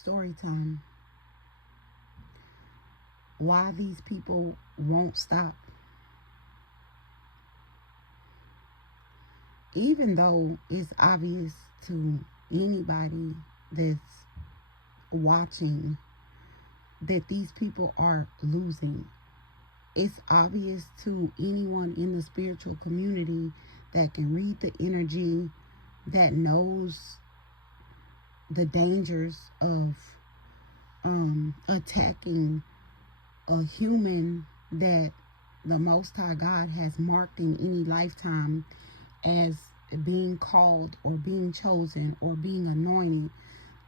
Story time. Why these people won't stop. Even though it's obvious to anybody that's watching that these people are losing. It's obvious to anyone in the spiritual community that can read the energy, that knows the dangers of attacking a human that the Most High God has marked in any lifetime as being called or being chosen or being anointed.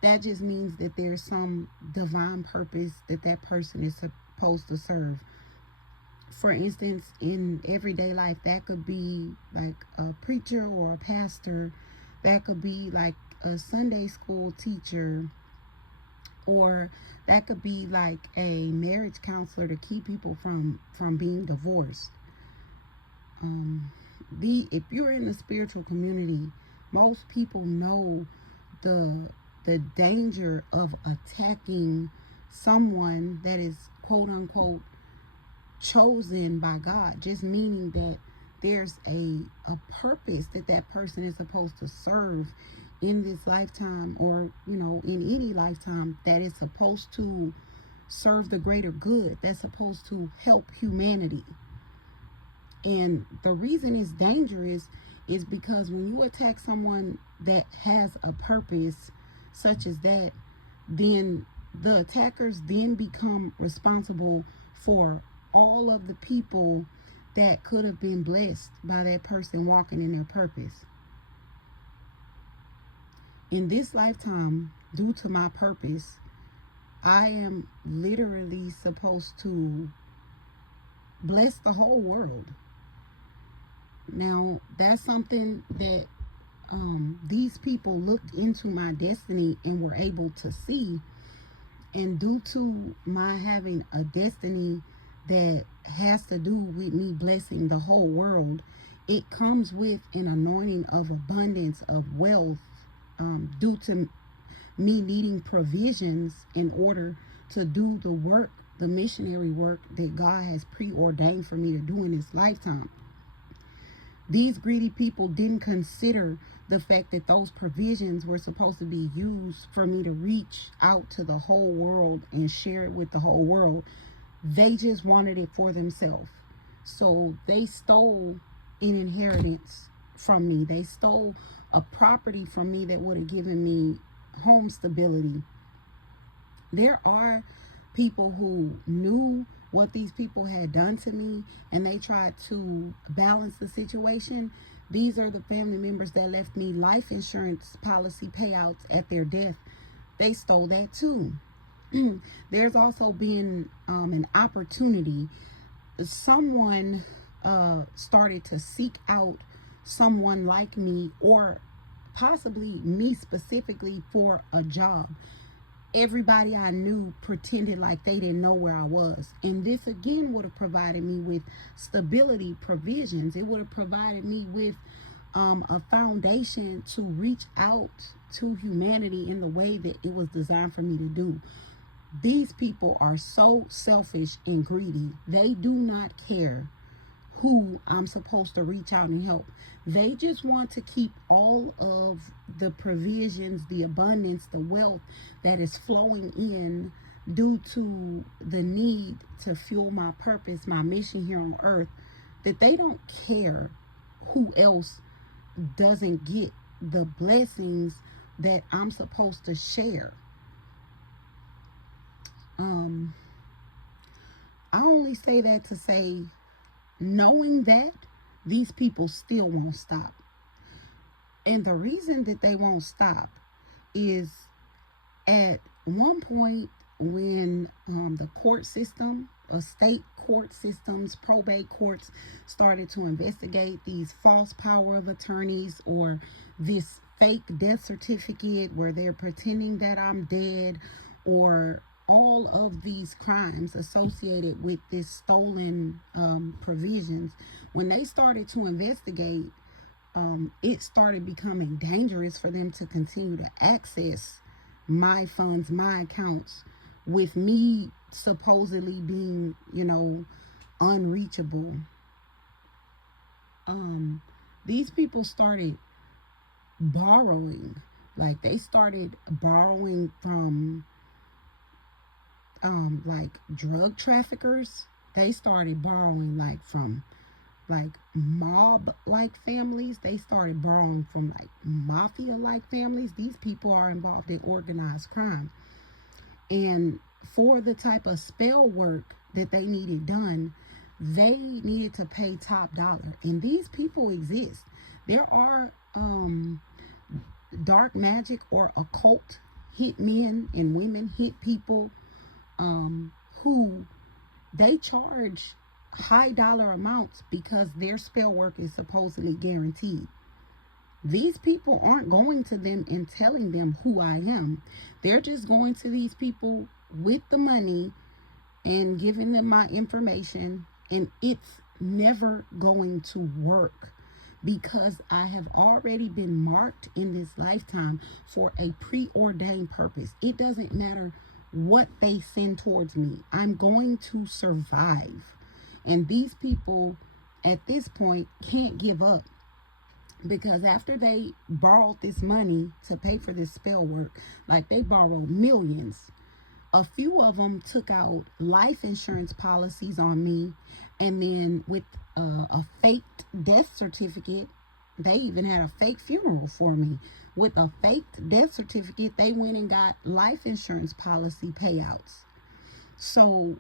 That just means that there's some divine purpose that that person is supposed to serve. For instance, in everyday life, that could be like a preacher or a pastor, that could be like a Sunday school teacher, or that could be like a marriage counselor to keep people from being divorced. If you're in the spiritual community, most people know the the danger of attacking someone that is quote unquote chosen by God, just meaning that there's a purpose that that person is supposed to serve in this lifetime, or in any lifetime, that is supposed to serve the greater good, that's supposed to help humanity. And the reason it's dangerous is because when you attack someone that has a purpose such as that, then the attackers then become responsible for all of the people that could have been blessed by that person walking in their purpose. In this lifetime, due to my purpose, I am literally supposed to bless the whole world. Now, that's something that these people looked into my destiny and were able to see. And due to my having a destiny that has to do with me blessing the whole world, it comes with an anointing of abundance, of wealth, due to me needing provisions in order to do the work, the missionary work that God has preordained for me to do in this lifetime. These greedy people didn't consider the fact that those provisions were supposed to be used for me to reach out to the whole world and share it with the whole world. They just wanted it for themselves. So they stole an inheritance from me. They stole a property from me that would have given me home stability. There are people who knew what these people had done to me, and they tried to balance the situation. These are the family members that left me life insurance policy payouts at their death. They stole that too. There's also been an opportunity. Someone started to seek out someone like me, or possibly me specifically, for a job. Everybody I knew pretended like they didn't know where I was. And this again would have provided me with stability, provisions. It would have provided me with a foundation to reach out to humanity in the way that it was designed for me to do. These people are so selfish and greedy. They do not care who I'm supposed to reach out and help. They just want to keep all of the provisions, the abundance, the wealth that is flowing in due to the need to fuel my purpose, my mission here on earth, that they don't care who else doesn't get the blessings that I'm supposed to share. I only say that to say, knowing that, these people still won't stop. And the reason that they won't stop is, at one point, when the court system, state court systems, probate courts, started to investigate these false power of attorneys, or this fake death certificate where they're pretending that I'm dead, or all of these crimes associated with this stolen provisions, when they started to investigate, it started becoming dangerous for them to continue to access my funds, my accounts, with me supposedly being, unreachable. These people started borrowing. Like, they started borrowing from like drug traffickers. They started borrowing like from like mob like families. They started borrowing from like mafia like families. These people are involved in organized crime. And for the type of spell work that they needed done, they needed to pay top dollar. And these people exist. There are dark magic or occult hit men and women, hit people, who they charge high dollar amounts because their spell work is supposedly guaranteed. These people aren't going to them and telling them who I am. They're just going to these people with the money and giving them my information, and it's never going to work because I have already been marked in this lifetime for a preordained purpose. It doesn't matter what they send towards me. I'm going to survive. And these people at this point can't give up, because after they borrowed this money to pay for this spell work, like they borrowed millions, a few of them took out life insurance policies on me, and then with a faked death certificate, they even had a fake funeral for me. With a faked death certificate, they went and got life insurance policy payouts. So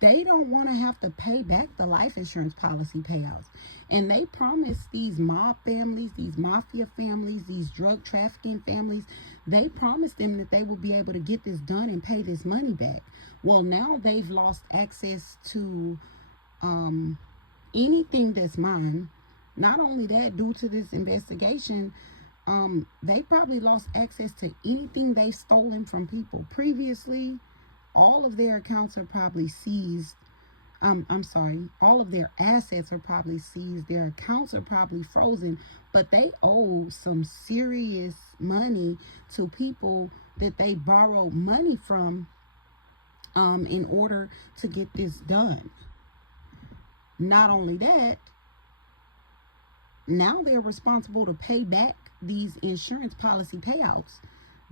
they don't want to have to pay back the life insurance policy payouts. And they promised these mob families, these mafia families, these drug trafficking families, they promised them that they would be able to get this done and pay this money back. Well, now they've lost access to anything that's mine. Not only that, due to this investigation, they probably lost access to anything they've stolen from people previously. All of their accounts are probably seized. All of their assets are probably seized. Their accounts are probably frozen, but they owe some serious money to people that they borrowed money from in order to get this done. Not only that, now they're responsible to pay back these insurance policy payouts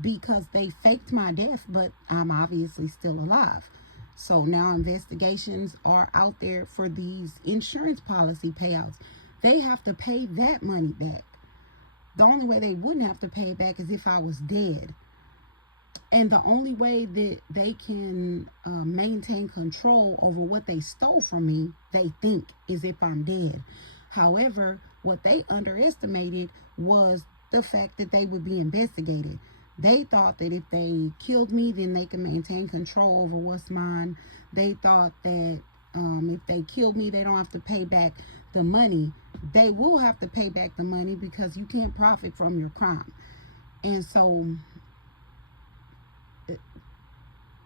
because they faked my death, but I'm obviously still alive. So now investigations are out there for these insurance policy payouts. They have to pay that money back. The only way they wouldn't have to pay it back is if I was dead. And the only way that they can maintain control over what they stole from me, they think, is if I'm dead. However, what they underestimated was the fact that they would be investigated. They thought that if they killed me, then they could maintain control over what's mine. They thought that if they killed me, they don't have to pay back the money. They will have to pay back the money because you can't profit from your crime. And so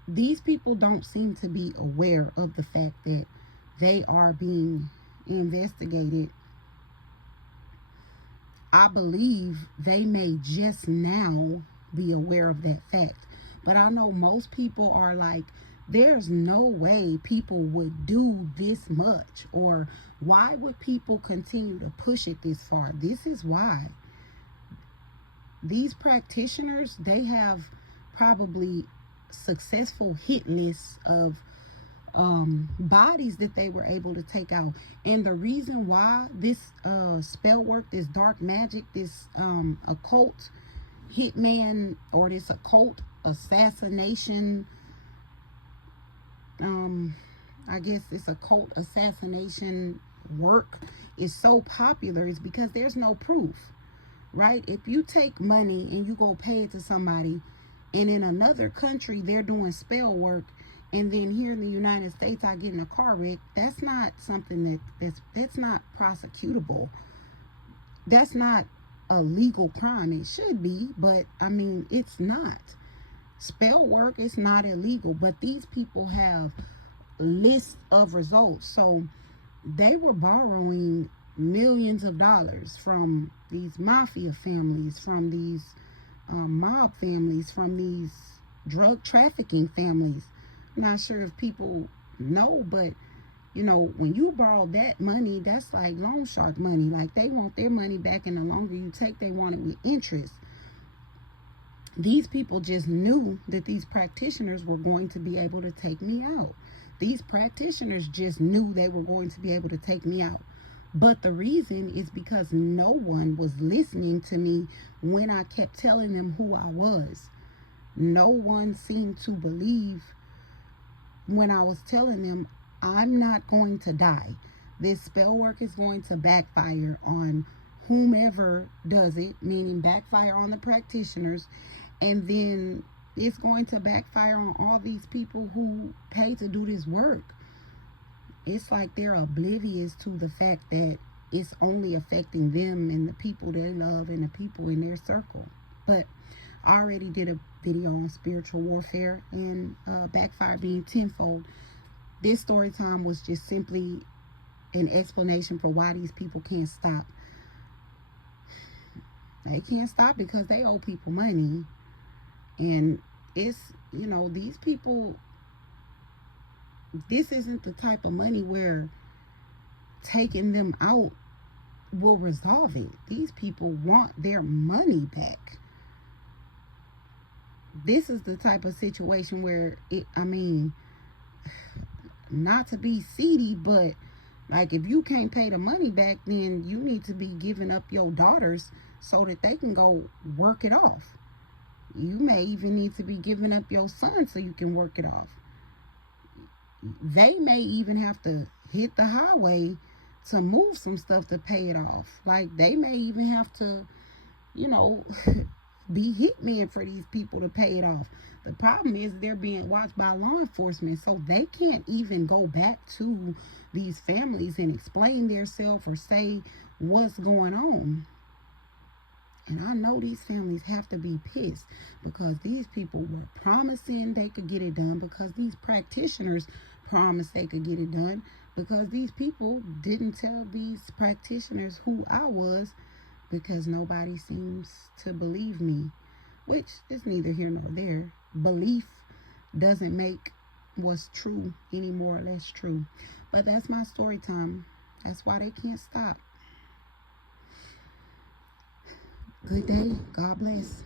these people don't seem to be aware of the fact that they are being investigated. I believe they may just now be aware of that fact, but I know most people are like, there's no way people would do this much, or why would people continue to push it this far? This is why. These practitioners, they have probably successful hit lists of bodies that they were able to take out. And the reason why this spell work, this dark magic, this occult hitman, or this occult assassination, I guess this occult assassination work is so popular is because there's no proof, right? If you take money and you go pay it to somebody, and in another country they're doing spell work, and then here in the United States I get in a car wreck, that's not something that's not prosecutable. That's not a legal crime. It should be, but I mean, it's not. Spell work is not illegal, but these people have lists of results. So they were borrowing millions of dollars from these mafia families, from these mob families, from these drug trafficking families. I'm not sure if people know, but you know, when you borrow that money, that's like loan shark money. Like, they want their money back, and the longer you take, they want it with interest. These people just knew that these practitioners were going to be able to take me out. These practitioners just knew they were going to be able to take me out. But the reason is because no one was listening to me when I kept telling them who I was. No one seemed to believe when I was telling them, I'm not going to die. This spell work is going to backfire on whomever does it, meaning backfire on the practitioners, and then it's going to backfire on all these people who pay to do this work. It's like they're oblivious to the fact that it's only affecting them and the people they love and the people in their circle. But I already did a video on spiritual warfare and backfire being tenfold. This story time was just simply an explanation for why these people can't stop. They can't stop because they owe people money. And it's, you know, these people, this isn't the type of money where taking them out will resolve it. These people want their money back. This is the type of situation where I mean, not to be seedy, but like, if you can't pay the money back, then you need to be giving up your daughters so that they can go work it off. You may even need to be giving up your son so you can work it off. They may even have to hit the highway to move some stuff to pay it off. Like, they may even have to, you know, be hitmen for these people to pay it off. The problem is they're being watched by law enforcement, so they can't even go back to these families and explain themselves or say what's going on. And I know these families have to be pissed because these people were promising they could get it done, because these practitioners promised they could get it done, because these people didn't tell these practitioners who I was, because nobody seems to believe me, which is neither here nor there. Belief doesn't make what's true any more or less true. But that's my story time. That's why they can't stop. Good day. God bless.